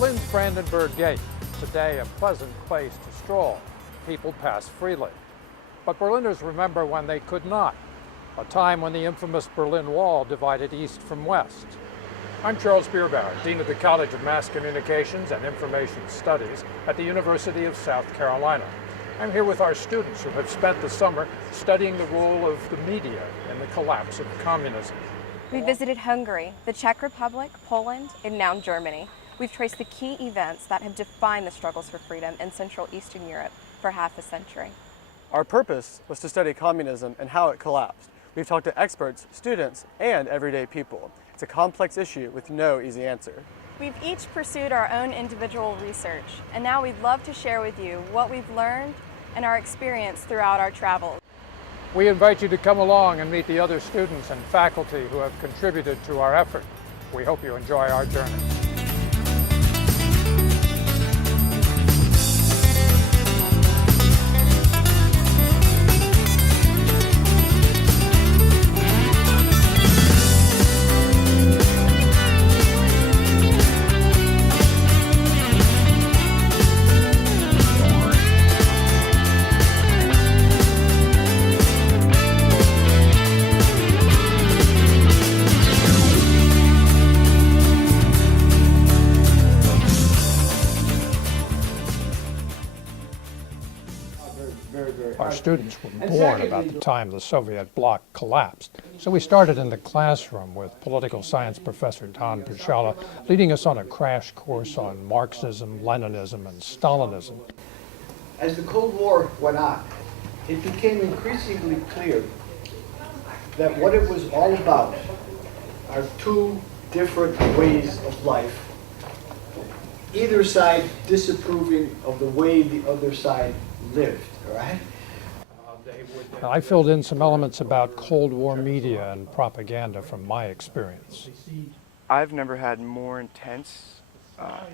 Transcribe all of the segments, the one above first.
Berlin's Brandenburg Gate, today a pleasant place to stroll. People pass freely. But Berliners remember when they could not, a time when the infamous Berlin Wall divided East from West. I'm Charles Bierbauer, Dean of the College of Mass Communications and Information Studies at the University of South Carolina. I'm here with our students who have spent the summer studying the role of the media in the collapse of communism. We visited Hungary, the Czech Republic, Poland, and now Germany. We've traced the key events that have defined the struggles for freedom in Central Eastern Europe for half a century. Our purpose was to study communism and how it collapsed. We've talked to experts, students, and everyday people. It's a complex issue with no easy answer. We've each pursued our own individual research, and now we'd love to share with you what we've learned and our experience throughout our travels. We invite you to come along and meet the other students and faculty who have contributed to our effort. We hope you enjoy our journey. Our students were born about the time the Soviet bloc collapsed. So we started in the classroom with political science professor Don Puchala leading us on a crash course on Marxism, Leninism, and Stalinism. As the Cold War went on, it became increasingly clear that what it was all about are two different ways of life, either side disapproving of the way the other side lived, right? I filled in some elements about Cold War media and propaganda from my experience. I've never had more intense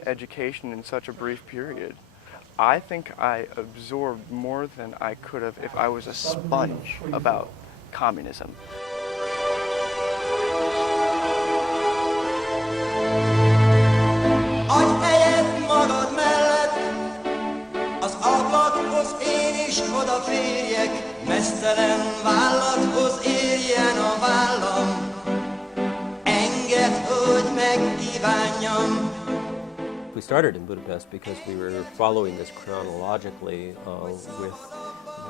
education in such a brief period. I think I absorbed more than I could have if I was a sponge about communism. Mesztelen vállathoz érjen a vállam, engedd, hogy megkívánjam. We started in Budapest because we were following this chronologically with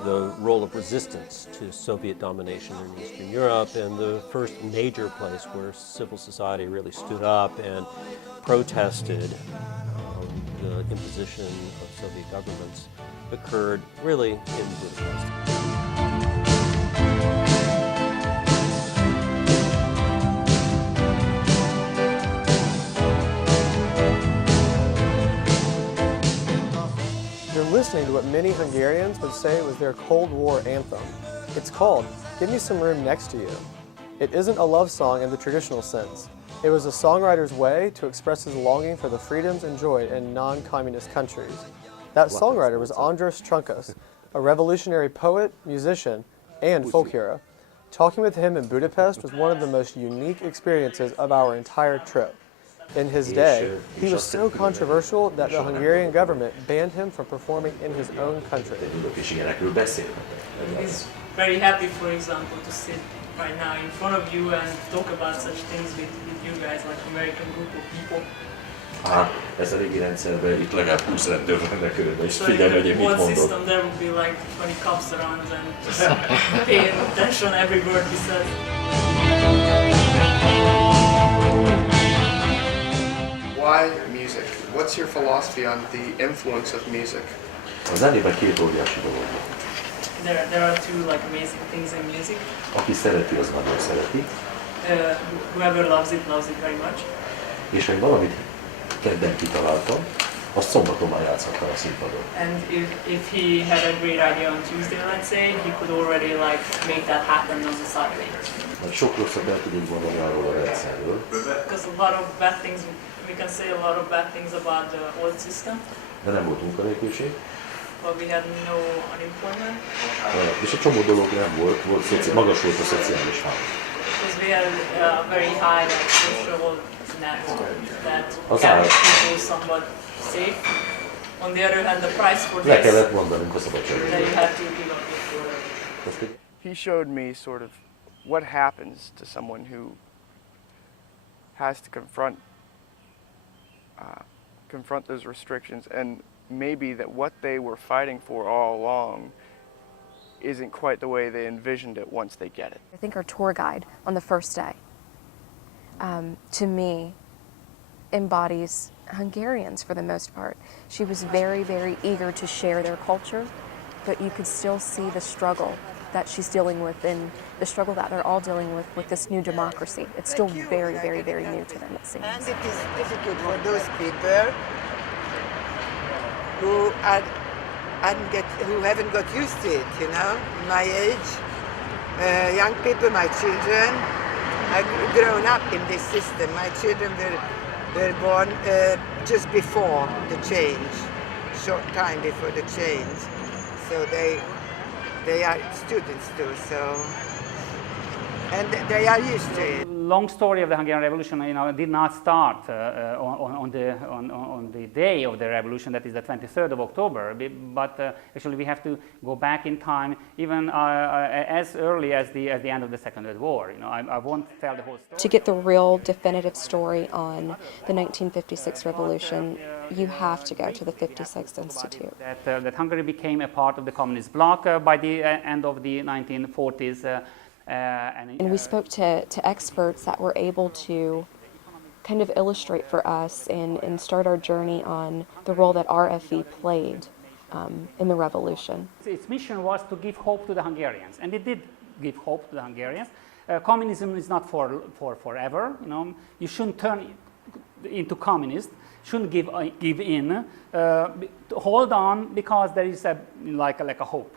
the role of resistance to Soviet domination in Eastern Europe, and the first major place where civil society really stood up and protested the imposition of Soviet governments occurred really in Budapest. You're listening to what many Hungarians would say was their Cold War anthem. It's called Give Me Some Room Next to You. It isn't a love song in the traditional sense. It was a songwriter's way to express his longing for the freedoms enjoyed in non-communist countries. That songwriter was Andras Trunkas, a revolutionary poet, musician, and folk hero. Talking with him in Budapest was one of the most unique experiences of our entire trip. In his day, he was so controversial that the Hungarian government banned him from performing in his own country. He's very happy, for example, to sit right now in front of you and talk about such things with you guys, like American group of people. Ez a régi rendszerben itt legalább 20 rendőr lenne körülbelül, és figyelj, hogy én mit mondok. One system there would be like 20 cops around and just paying attention every word he says. Why music? What's your philosophy on the influence of music? A zenében két óriási dolog van. There are two like amazing things in music. Aki szereti, az nagyon szereti. Whoever loves it very much. És hogy valamit kedden kitaláltam, azt szombaton már játszottam a színpadon. And if he had a great idea on Tuesday, let's say, he could already like make that happen on the Saturday. Mert sok rosszat el tudunk mondani arról a rendszerről. Because a lot of bad things, we can say a lot of bad things about the old system. De nem volt munkanélküliség. But we had no unemployment. És egy csomó dolog nem volt, magas volt a szociális háló. Because we had a very high like, social net that Okay. kept people somewhat safe. On the other hand, the price for Le this kellett mondanunk a szabadságot. that you have to give up. Ezt így- He showed me sort of what happens to someone who has to confront those restrictions, and maybe that what they were fighting for all along isn't quite the way they envisioned it once they get it. I think our tour guide on the first day, to me, embodies Hungarians for the most part. She was very, very eager to share their culture, but you could still see the struggle that she's dealing with and the struggle that they're all dealing with this new democracy. It's still very, very, very new to them, it seems. And it is difficult for those people who haven't got used to it, you know, my age. Young people, my children, have grown up in this system. My children were born just before the change, short time before the change. So they are students too, and they are used to it. Long story of the Hungarian Revolution, did not start on the day of the revolution, that is the 23rd of October. But actually, we have to go back in time, even as early as the end of the Second World War. I won't tell the whole story. To get the real definitive story on the 1956 revolution, you have to go to the 56th Institute. That Hungary became a part of the communist bloc by the end of the 1940s. And we spoke to experts that were able to kind of illustrate for us and start our journey on the role that RFE played in the revolution. Its mission was to give hope to the Hungarians, and it did give hope to the Hungarians. Communism is not for forever. You shouldn't turn into communist. Shouldn't give in. Hold on, because there is a hope.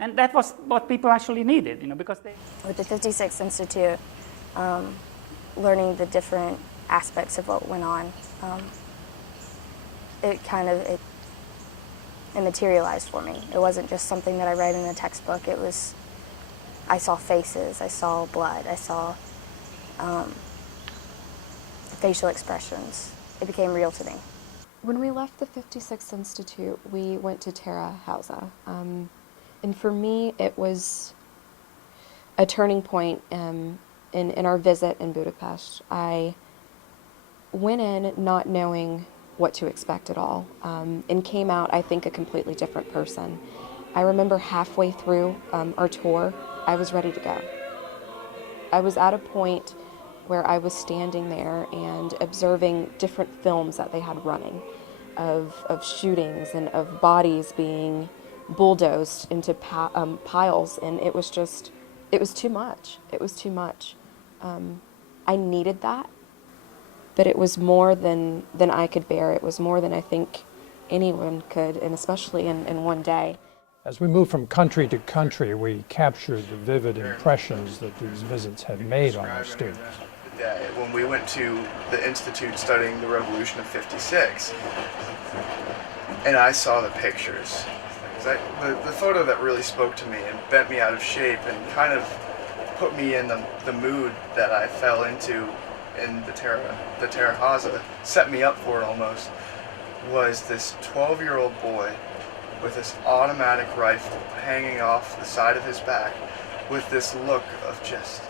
And that was what people actually needed, because they... With the 56th Institute, learning the different aspects of what went on, it materialized for me. It wasn't just something that I read in a textbook. It was, I saw faces, I saw blood, I saw facial expressions. It became real to me. When we left the 56th Institute, we went to Terra Hausa. And for me, it was a turning point in our visit in Budapest. I went in not knowing what to expect at all, and came out, I think, a completely different person. I remember halfway through our tour, I was ready to go. I was at a point where I was standing there and observing different films that they had running of shootings and of bodies being bulldozed into piles, and it was too much. It was too much. I needed that, but it was more than I could bear. It was more than I think anyone could, and especially in one day. As we move from country to country, we capture the vivid impressions that these visits have made on our students. When we went to the Institute studying the Revolution of '56, and I saw the pictures, the photo that really spoke to me and bent me out of shape and kind of put me in the mood that I fell into in the Terra Hausa, set me up for it almost, was this 12-year-old boy with this automatic rifle hanging off the side of his back with this look of just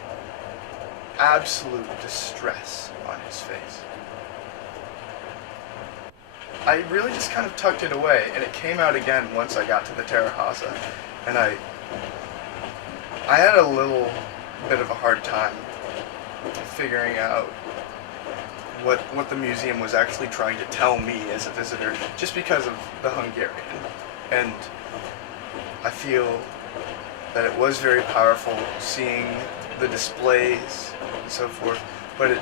absolute distress on his face. I really just kind of tucked it away, and it came out again once I got to the Terra Hausa, and I had a little bit of a hard time figuring out what the museum was actually trying to tell me as a visitor, just because of the Hungarian. And I feel that it was very powerful seeing the displays and so forth, but it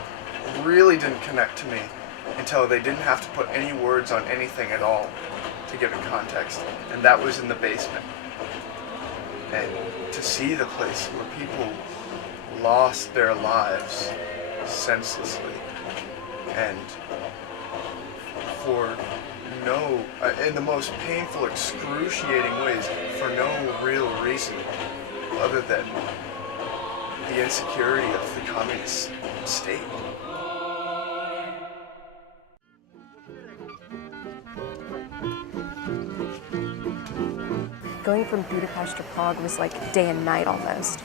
really didn't connect to me until they didn't have to put any words on anything at all to give it context, and that was in the basement. And to see the place where people lost their lives senselessly, and for in the most painful, excruciating ways, for no real reason other than the insecurity of the communist state. Going from Budapest to Prague was like day and night almost.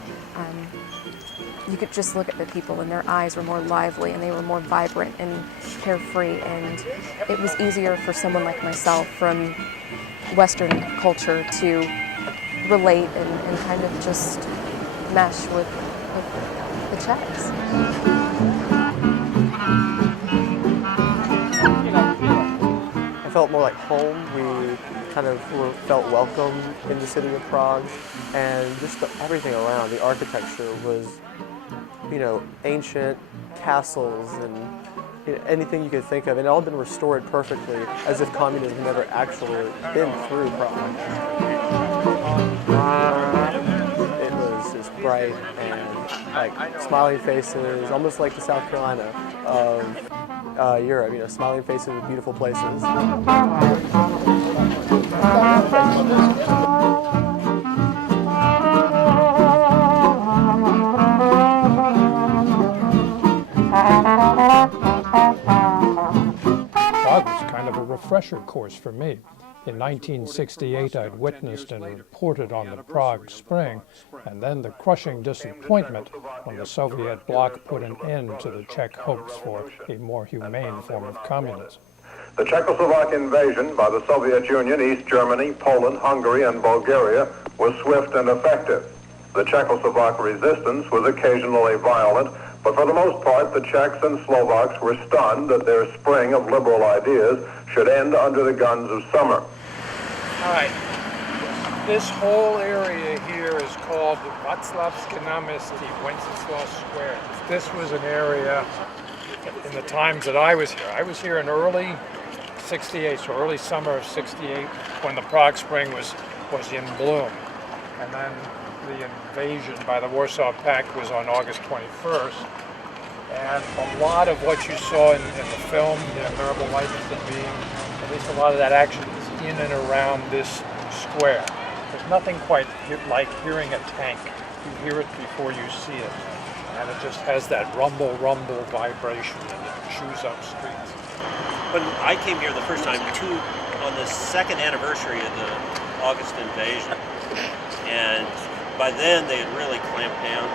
You could just look at the people and their eyes were more lively and they were more vibrant and carefree, and it was easier for someone like myself from Western culture to relate and kind of just mesh with the Czechs. I felt more like home. We kind of felt welcome in the city of Prague, and just everything around. The architecture was, you know, ancient castles and anything you could think of, and it all had been restored perfectly, as if communism never actually been through Prague. It was just bright and like smiling faces, almost like the South Carolina of Europe. You know, smiling faces with beautiful places. Prague was kind of a refresher course for me. In 1968, I'd witnessed and reported on the Prague Spring, and then the crushing disappointment when the Soviet bloc put an end to the Czech hopes for a more humane form of communism. The Czechoslovak invasion by the Soviet Union, East Germany, Poland, Hungary, and Bulgaria was swift and effective. The Czechoslovak resistance was occasionally violent, but for the most part, the Czechs and Slovaks were stunned that their spring of liberal ideas should end under the guns of summer. All right, this whole area here is called Václavské náměstí, Wenceslas Square. This was an area in the times that I was here. I was here in early 68, so early summer of 68, when the Prague Spring was in bloom. And then the invasion by the Warsaw Pact was on August 21st. And a lot of what you saw in the film, Marable Light and the Beam, at least a lot of that action is in and around this square. There's nothing quite like hearing a tank. You hear it before you see it. And it just has that rumble vibration, and it chews up streets. When I came here the first time, on the second anniversary of the August invasion, and by then they had really clamped down.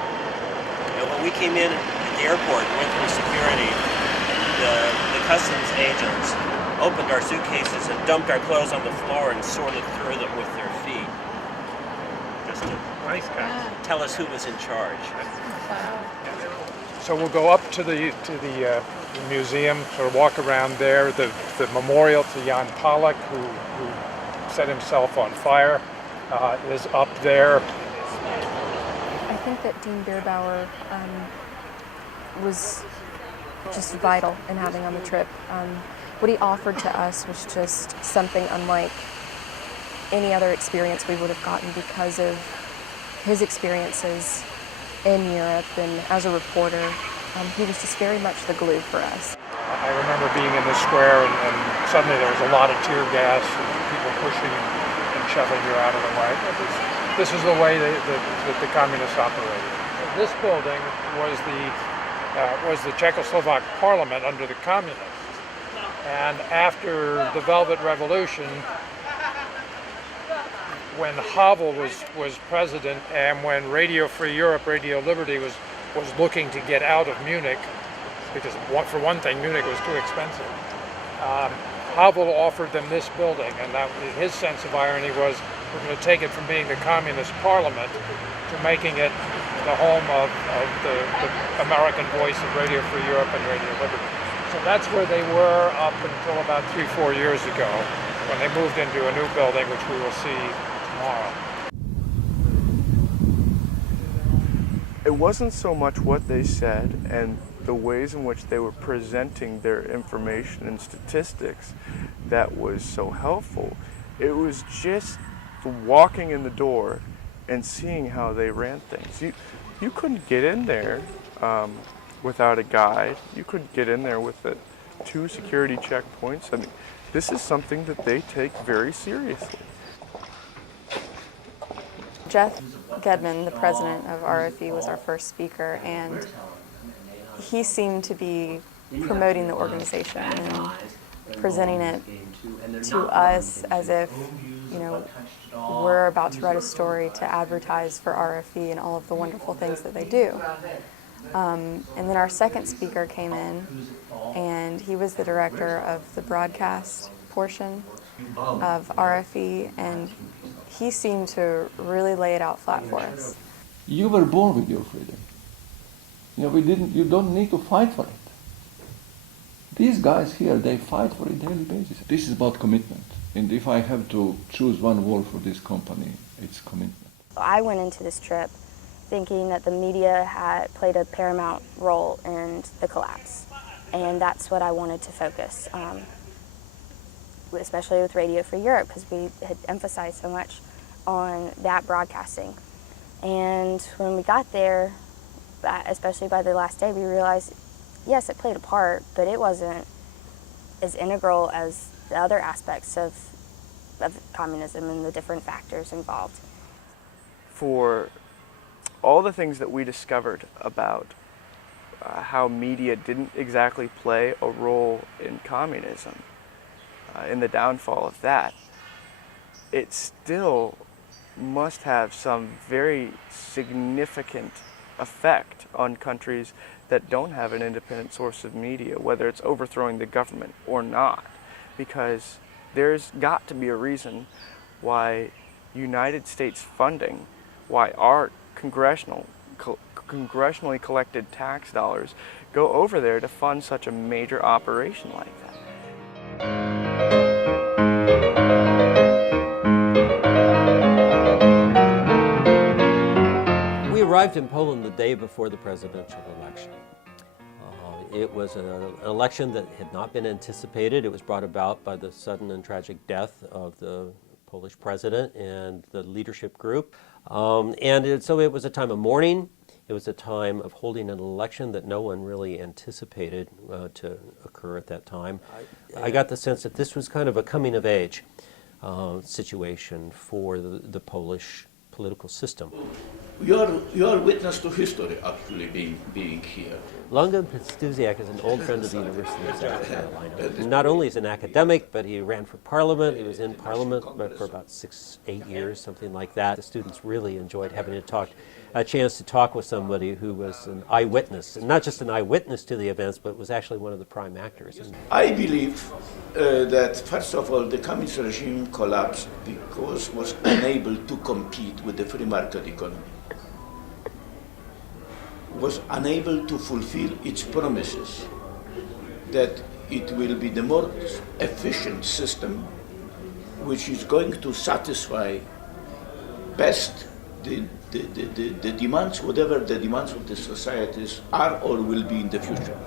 And when we came in at the airport and went through security, the customs agents opened our suitcases and dumped our clothes on the floor and sorted through them with their feet. Just to nice guys. Tell us who was in charge. So we'll go up to the museum, sort of walk around there. The memorial to Jan Palach, who set himself on fire, is up there. I think that Dean Bierbauer was just vital in having on the trip. What he offered to us was just something unlike any other experience we would have gotten because of his experiences in Europe, and as a reporter, he was just very much the glue for us. I remember being in the square and suddenly there was a lot of tear gas and people pushing and shoving you out of the way. This is the way that the communists operated. This building was the Czechoslovak parliament under the communists. And after the Velvet Revolution, when Havel was president and when Radio Free Europe, Radio Liberty was looking to get out of Munich, because for one thing, Munich was too expensive, Havel offered them this building, and that his sense of irony was, we're going to take it from being the communist parliament to making it the home of the American voice of Radio Free Europe and Radio Liberty. So that's where they were up until about 3-4 years ago, when they moved into a new building, which we will see tomorrow. It wasn't so much what they said and the ways in which they were presenting their information and statistics that was so helpful. It was just walking in the door and seeing how they ran things. You couldn't get in there without a guide. You couldn't get in there with the 2 security checkpoints. I mean, this is something that they take very seriously. Jeff Gedman, the president of RFE, was our first speaker, and he seemed to be promoting the organization and presenting it to us as if we're about to write a story to advertise for RFE and all of the wonderful things that they do. And then our second speaker came in, and he was the director of the broadcast portion of RFE, and he seemed to really lay it out flat for us. You were born with your freedom. You don't need to fight for it. These guys here, they fight for it on a daily basis. This is about commitment. And if I have to choose one word for this company, it's commitment. I went into this trip thinking that the media had played a paramount role in the collapse. And that's what I wanted to focus, especially with Radio Free Europe, because we had emphasized so much on that broadcasting. And when we got there, especially by the last day, we realized, yes, it played a part, but it wasn't as integral as the other aspects of communism and the different factors involved. For all the things that we discovered about how media didn't exactly play a role in communism, in the downfall of that, it still must have some very significant effect on countries that don't have an independent source of media, whether it's overthrowing the government or not, because there's got to be a reason why United States funding, why our congressionally collected tax dollars go over there to fund such a major operation like that. We arrived in Poland the day before the presidential election. It was an election that had not been anticipated. It was brought about by the sudden and tragic death of the Polish president and the leadership group. So it was a time of mourning. It was a time of holding an election that no one really anticipated to occur at that time. I got the sense that this was kind of a coming-of-age situation for the Polish political system. You are witness to history actually being here. Longan Pistuziak is an old friend of the University of South Carolina. Not only is an academic, but he ran for parliament. He was in parliament for about 6-8 years, something like that. The students really enjoyed having a chance to talk with somebody who was an eyewitness, and not just an eyewitness to the events, but was actually one of the prime actors. I believe that, first of all, the communist regime collapsed because it was unable to compete with the free market economy, was unable to fulfill its promises that it will be the more efficient system which is going to satisfy best the demands, whatever the demands of the societies are or will be in the future.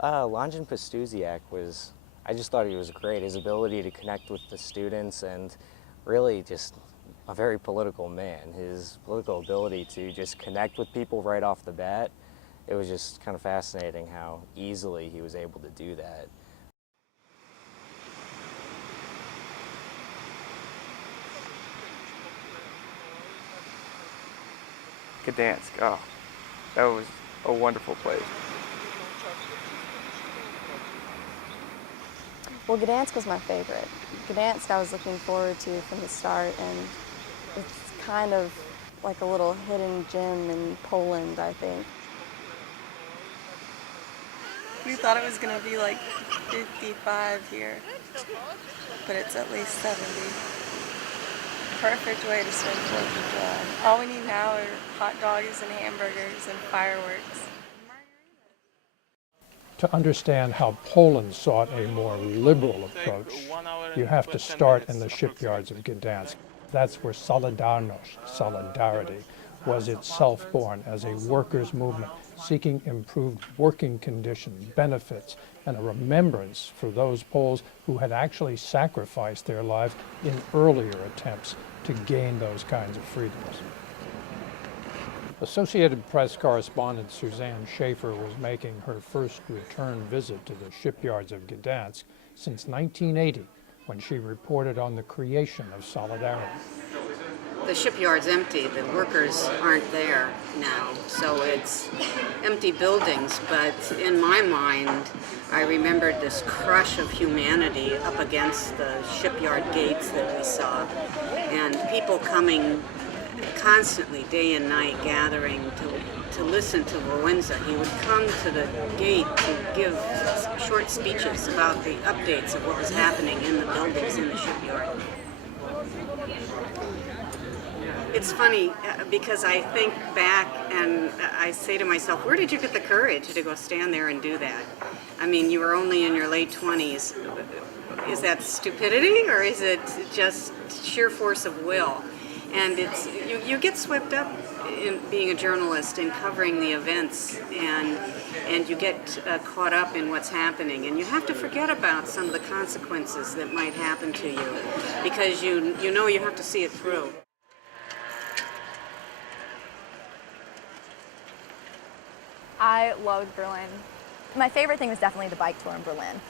Longan Pistuziak I just thought he was great. His ability to connect with the students and really just a very political man. His political ability to just connect with people right off the bat, it was just kind of fascinating how easily he was able to do that. Gdansk, oh, that was a wonderful place. Well, Gdansk was my favorite. Gdansk I was looking forward to from the start, and it's kind of like a little hidden gem in Poland, I think. We thought it was going to be like 55 here, but it's at least 70. Perfect way to spend 4th of July. All we need now are hot dogs and hamburgers and fireworks. To understand how Poland sought a more liberal approach, you have to start in the shipyards of Gdansk. That's where Solidarność, solidarity, was itself born as a workers' movement seeking improved working conditions, benefits, and a remembrance for those Poles who had actually sacrificed their lives in earlier attempts to gain those kinds of freedoms. Associated Press correspondent Suzanne Schaefer was making her first return visit to the shipyards of Gdansk since 1980, when she reported on the creation of Solidarity. the shipyard's empty. The workers aren't there now, so it's empty buildings. But in my mind, I remembered this crush of humanity up against the shipyard gates that we saw, and people coming constantly, day and night, gathering to listen to Wałęsa. He would come to the gate to give short speeches about the updates of what was happening in the buildings in the shipyard. It's funny because I think back and I say to myself, where did you get the courage to go stand there and do that? I mean, you were only in your late 20s. Is that stupidity or is it just sheer force of will? And it's you get swept up in being a journalist and covering the events, and you get caught up in what's happening, and you have to forget about some of the consequences that might happen to you because you know you have to see it through. I loved Berlin. My favorite thing was definitely the bike tour in Berlin.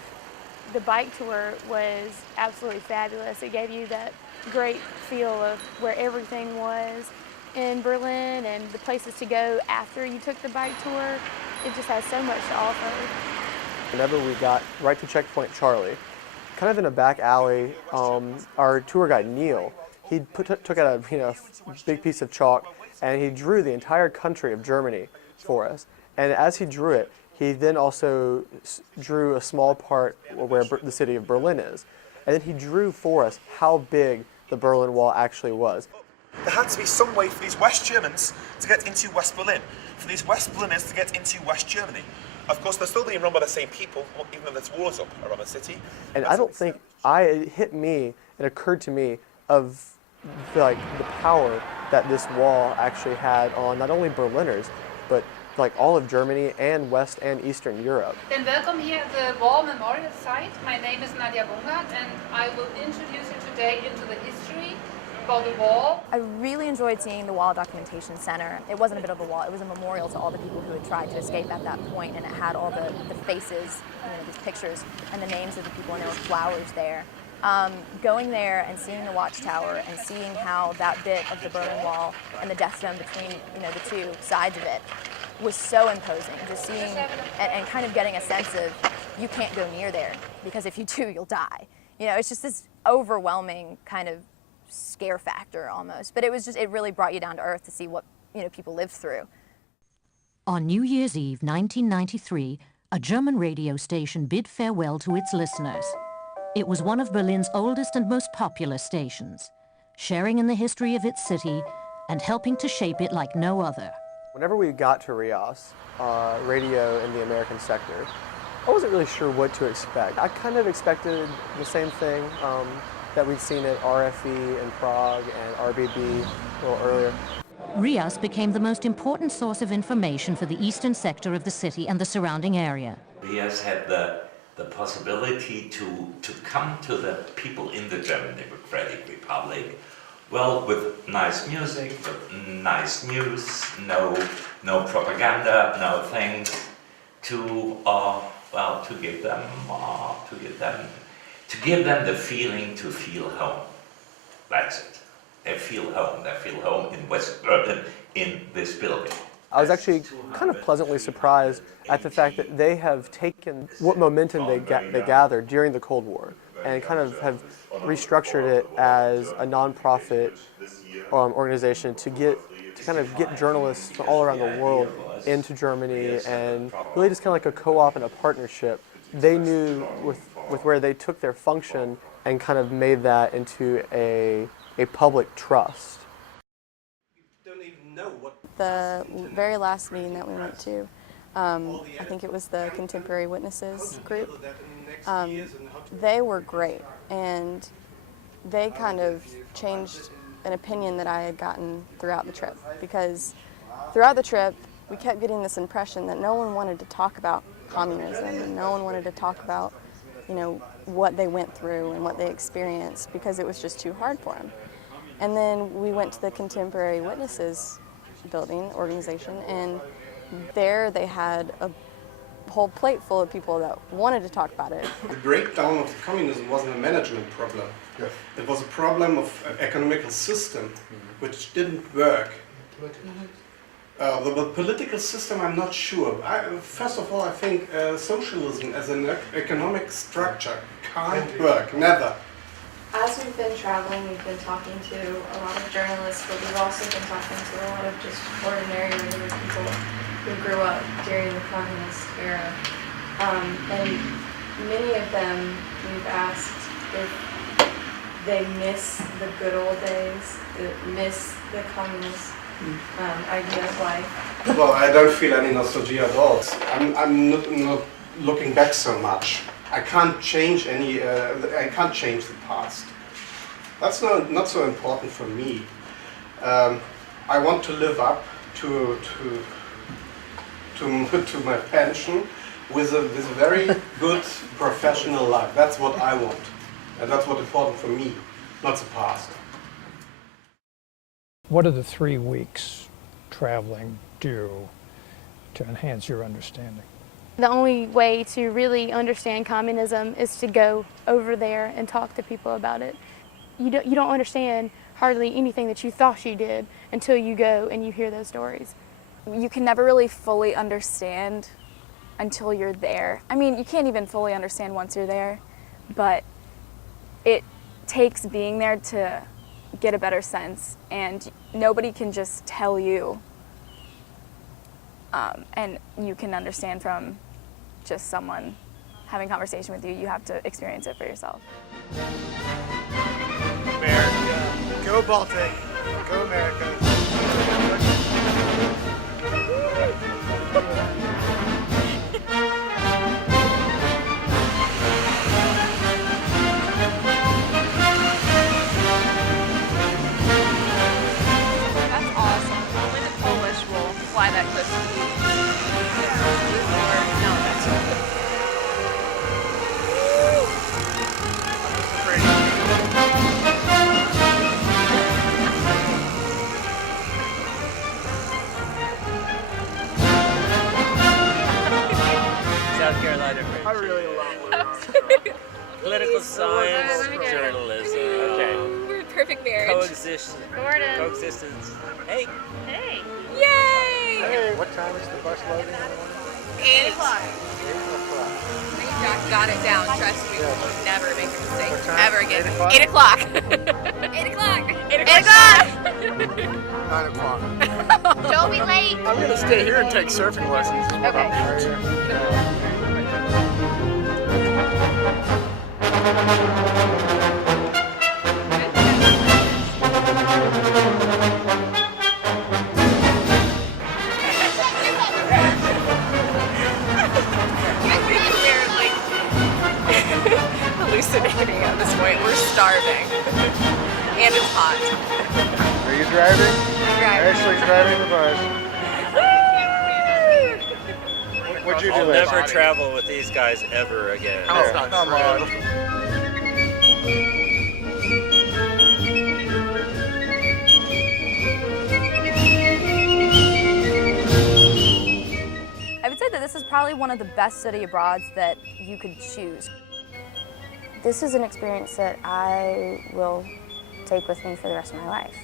The bike tour was absolutely fabulous. It gave you that great feel of where everything was in Berlin and the places to go after you took the bike tour. It just has so much to offer. Whenever we got right to Checkpoint Charlie, kind of in a back alley, our tour guide Neil, he took out a big piece of chalk and he drew the entire country of Germany for us. And as he drew it, he then also drew a small part where the city of Berlin is. And then he drew for us how big the Berlin Wall actually was. There had to be some way for these West Germans to get into West Berlin, for these West Berliners to get into West Germany. Of course, they're still being run by the same people, even though there's walls up around the city. And I don't think it hit me, it occurred to me of the power that this wall actually had on not only Berliners, but all of Germany and West and Eastern Europe. Then welcome here at the Wall Memorial Site. My name is Nadia Bungert and I will introduce you today into the history about the wall. I really enjoyed seeing the Wall Documentation Center. It wasn't a bit of a wall, it was a memorial to all the people who had tried to escape at that point, and it had all the faces, these pictures, and the names of the people, and there were flowers there. Going there and seeing the watchtower and seeing how that bit of the Berlin Wall and the Death Dome between the two sides of it was so imposing. Just seeing and kind of getting a sense of you can't go near there because if you do, you'll die. It's just this overwhelming kind of scare factor almost. But it really brought you down to earth to see what people lived through. On New Year's Eve 1993, a German radio station bid farewell to its listeners. It was one of Berlin's oldest and most popular stations, sharing in the history of its city and helping to shape it like no other. Whenever we got to Rias, radio in the American sector, I wasn't really sure what to expect. I kind of expected the same thing that we'd seen at RFE in Prague and RBB a little earlier. Rias became the most important source of information for the eastern sector of the city and the surrounding area. Rias had the possibility to come to the people in the German Democratic Republic, well, with nice music, with nice news, no propaganda, no things, to give them the feeling to feel home. That's it. They feel home. They feel home in West Berlin, in this building. I was actually kind of pleasantly surprised at the fact that they have taken what momentum they gathered during the Cold War and kind of have restructured it as a non-profit organization to kind of get journalists from all around the world into Germany, and really just kind of like a co-op and a partnership. They knew with where they took their function and kind of made that into a public trust. The very last meeting that we went to, I think it was the Contemporary Witnesses group, they were great, and they kind of changed an opinion that I had gotten throughout the trip, because throughout the trip we kept getting this impression that no one wanted to talk about communism and no one wanted to talk about what they went through and what they experienced because it was just too hard for them. And then we went to the Contemporary Witnesses building organization, and there they had whole plate full of people that wanted to talk about it. The breakdown of communism wasn't a management problem. Yes. It was a problem of an economical system which didn't work. The political system, I'm not sure. First of all, I think socialism as an economic structure can't work, never. As we've been traveling, we've been talking to a lot of journalists, but we've also been talking to a lot of just ordinary, regular people who grew up during the communist era. And many of them, we've asked if they miss the good old days, miss the communist idea of life. Well, I don't feel any nostalgia at all. I'm not looking back so much. I can't change I can't change the past. That's not so important for me. I want to live up to my pension with a very good professional life. That's what I want, and that's what's important for me, not the past. What do the 3 weeks traveling do to enhance your understanding? The only way to really understand communism is to go over there and talk to people about it. You don't understand hardly anything that you thought you did until you go and you hear those stories. You can never really fully understand until you're there. I mean, you can't even fully understand once you're there, but it takes being there to get a better sense, and nobody can just tell you, and you can understand from just someone having conversation with you. You have to experience it for yourself. America. Go Baltic. Go America. That's awesome. Only the Polish will fly that close to the beach. No, that's South Carolina. I really love it. Political science, journalism. Okay. We're a perfect marriage. Coexistence. Hey. Hey. Yay! Hey, what time is the bus loading in the morning? 8 o'clock. 8 o'clock. Jack got it down. Trust me. We'll never make a mistake ever again. 8 o'clock? 8 o'clock. 8 o'clock. 8 9 o'clock. Don't be late. I'm going to stay here and take surfing lessons. Hallucinating at this point. We're starving. And it's hot. Are you driving? I'm driving. Ashley's driving the bus. What'd you do I'll last never night? travel with these guys ever again. Oh, come on. I would say that this is probably one of the best study abroads that you could choose. This is an experience that I will take with me for the rest of my life.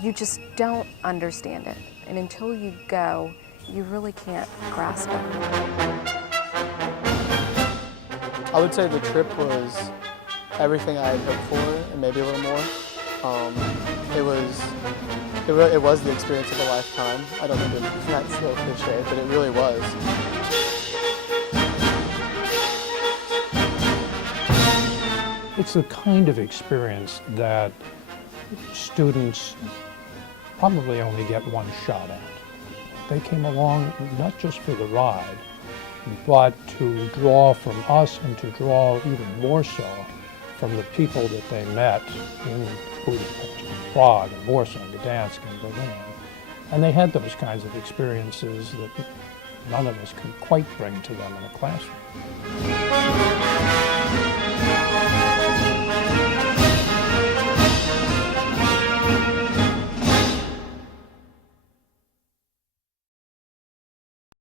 You just don't understand it. And until you go, you really can't grasp it. I would say the trip was everything I had hoped for and maybe a little more. It was the experience of a lifetime. I don't think that's so cliche, but it really was. It's the kind of experience that students probably only get one shot at. They came along not just for the ride, but to draw from us and to draw even more so from the people that they met in Budapest and Prague and Warsaw and Gdansk and Berlin. And they had those kinds of experiences that none of us could quite bring to them in a classroom.